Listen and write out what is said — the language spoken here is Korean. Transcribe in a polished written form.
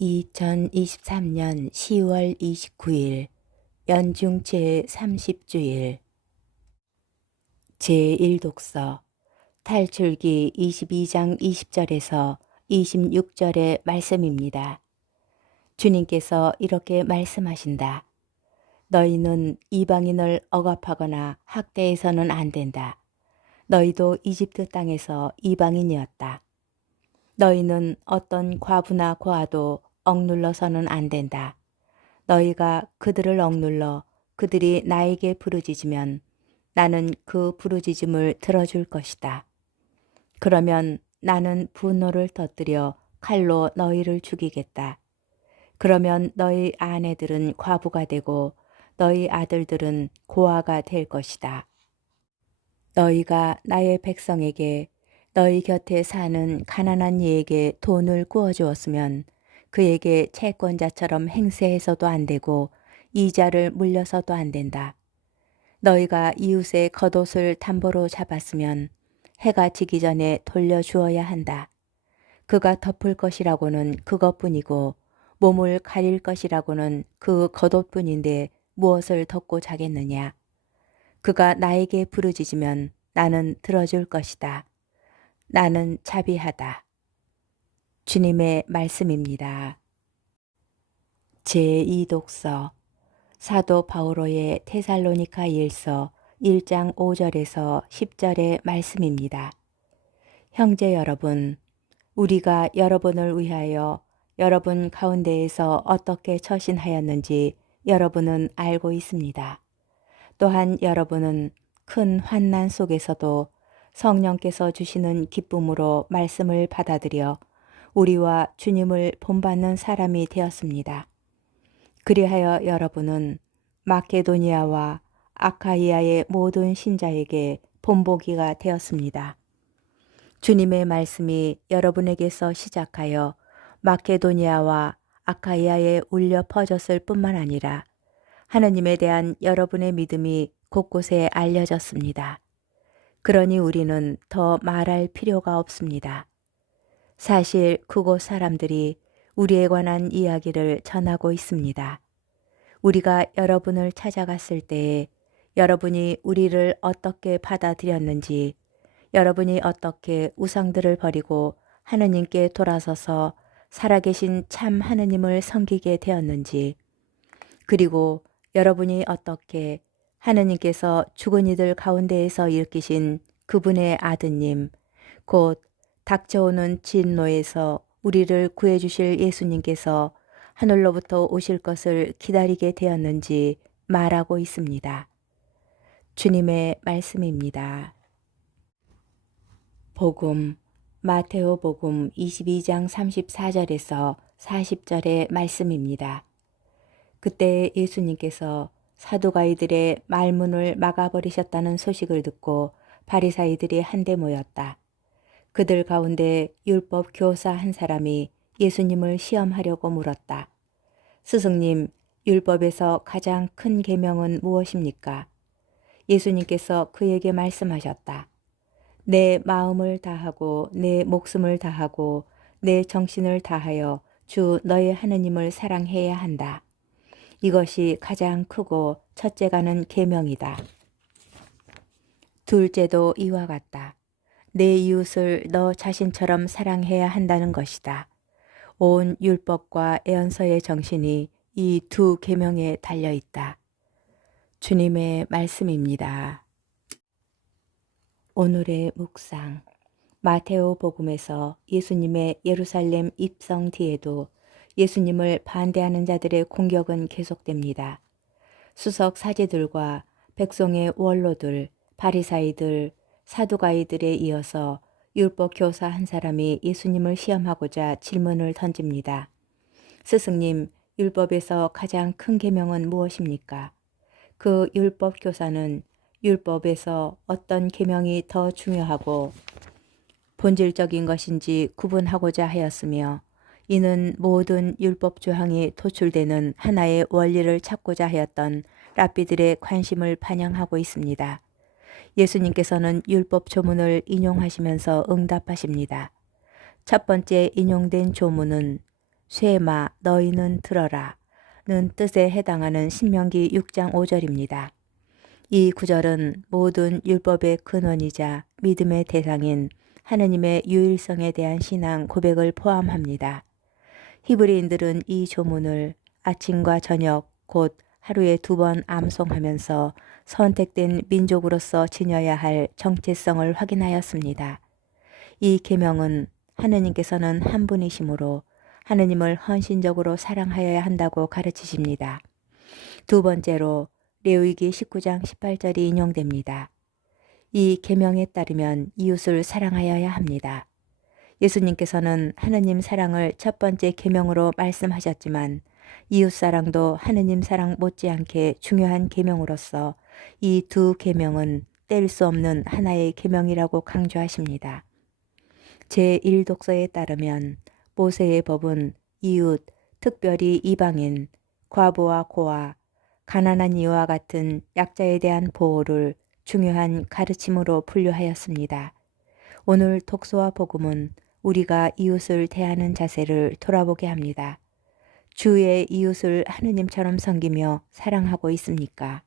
2023년 10월 29일 연중 제30주일 제1독서 탈출기 22장 20절에서 26절의 말씀입니다. 주님께서 이렇게 말씀하신다. 너희는 이방인을 억압하거나 학대해서는 안 된다. 너희도 이집트 땅에서 이방인이었다. 너희는 어떤 과부나 고아도 억눌러서는 안 된다. 너희가 그들을 억눌러 그들이 나에게 부르짖으면 나는 그 부르짖음을 들어줄 것이다. 그러면 나는 분노를 터뜨려 칼로 너희를 죽이겠다. 그러면 너희 아내들은 과부가 되고 너희 아들들은 고아가 될 것이다. 너희가 나의 백성에게 너희 곁에 사는 가난한 이에게 돈을 구워주었으면 그에게 채권자처럼 행세해서도 안 되고 이자를 물려서도 안 된다. 너희가 이웃의 겉옷을 담보로 잡았으면 해가 지기 전에 돌려주어야 한다. 그가 덮을 것이라고는 그것뿐이고 몸을 가릴 것이라고는 그 겉옷뿐인데 무엇을 덮고 자겠느냐. 그가 나에게 부르짖으면 나는 들어줄 것이다. 나는 자비하다. 주님의 말씀입니다. 제2독서 사도 바오로의 테살로니가 일서 1장 5절에서 10절의 말씀입니다. 형제 여러분, 우리가 여러분을 위하여 여러분 가운데에서 어떻게 처신하였는지 여러분은 알고 있습니다. 또한 여러분은 큰 환난 속에서도 성령께서 주시는 기쁨으로 말씀을 받아들여 우리와 주님을 본받는 사람이 되었습니다. 그리하여 여러분은 마케도니아와 아카이아의 모든 신자에게 본보기가 되었습니다. 주님의 말씀이 여러분에게서 시작하여 마케도니아와 아카이아에 울려 퍼졌을 뿐만 아니라 하느님에 대한 여러분의 믿음이 곳곳에 알려졌습니다. 그러니 우리는 더 말할 필요가 없습니다. 사실 그곳 사람들이 우리에 관한 이야기를 전하고 있습니다. 우리가 여러분을 찾아갔을 때에 여러분이 우리를 어떻게 받아들였는지, 여러분이 어떻게 우상들을 버리고 하느님께 돌아서서 살아계신 참 하느님을 섬기게 되었는지, 그리고 여러분이 어떻게 하느님께서 죽은 이들 가운데에서 일으키신 그분의 아드님, 곧 닥쳐오는 진노에서 우리를 구해주실 예수님께서 하늘로부터 오실 것을 기다리게 되었는지 말하고 있습니다. 주님의 말씀입니다. 복음, 마테오 복음 22장 34절에서 40절의 말씀입니다. 그때 예수님께서 사두가이들의 말문을 막아버리셨다는 소식을 듣고 바리사이들이 한데 모였다. 그들 가운데 율법 교사 한 사람이 예수님을 시험하려고 물었다. 스승님, 율법에서 가장 큰 계명은 무엇입니까? 예수님께서 그에게 말씀하셨다. 내 마음을 다하고 내 목숨을 다하고 내 정신을 다하여 주 너의 하느님을 사랑해야 한다. 이것이 가장 크고 첫째가는 계명이다. 둘째도 이와 같다. 내 이웃을 너 자신처럼 사랑해야 한다는 것이다. 온 율법과 예언서의 정신이 이 두 계명에 달려 있다. 주님의 말씀입니다. 오늘의 묵상. 마테오 복음에서 예수님의 예루살렘 입성 뒤에도 예수님을 반대하는 자들의 공격은 계속됩니다. 수석 사제들과 백성의 원로들, 바리사이들, 사두가이들에 이어서 율법 교사 한 사람이 예수님을 시험하고자 질문을 던집니다. 스승님, 율법에서 가장 큰 계명은 무엇입니까? 그 율법 교사는 율법에서 어떤 계명이 더 중요하고 본질적인 것인지 구분하고자 하였으며 이는 모든 율법 조항이 도출되는 하나의 원리를 찾고자 하였던 랍비들의 관심을 반영하고 있습니다. 예수님께서는 율법 조문을 인용하시면서 응답하십니다. 첫 번째 인용된 조문은 쇠마 너희는 들어라 는 뜻에 해당하는 신명기 6장 5절입니다. 이 구절은 모든 율법의 근원이자 믿음의 대상인 하느님의 유일성에 대한 신앙 고백을 포함합니다. 히브리인들은 이 조문을 아침과 저녁 곧 하루에 2번 암송하면서 선택된 민족으로서 지녀야 할 정체성을 확인하였습니다. 이 계명은 하느님께서는 한 분이시므로 하느님을 헌신적으로 사랑하여야 한다고 가르치십니다. 두 번째로 레위기 19장 18절이 인용됩니다. 이 계명에 따르면 이웃을 사랑하여야 합니다. 예수님께서는 하느님 사랑을 첫 번째 계명으로 말씀하셨지만 이웃 사랑도 하느님 사랑 못지않게 중요한 계명으로서 이 두 계명은 뗄 수 없는 하나의 계명이라고 강조하십니다. 제1독서에 따르면 모세의 법은 이웃, 특별히 이방인, 과부와 고아, 가난한 이와 같은 약자에 대한 보호를 중요한 가르침으로 분류하였습니다. 오늘 독서와 복음은 우리가 이웃을 대하는 자세를 돌아보게 합니다. 주의 이웃을 하느님처럼 섬기며 사랑하고 있습니까?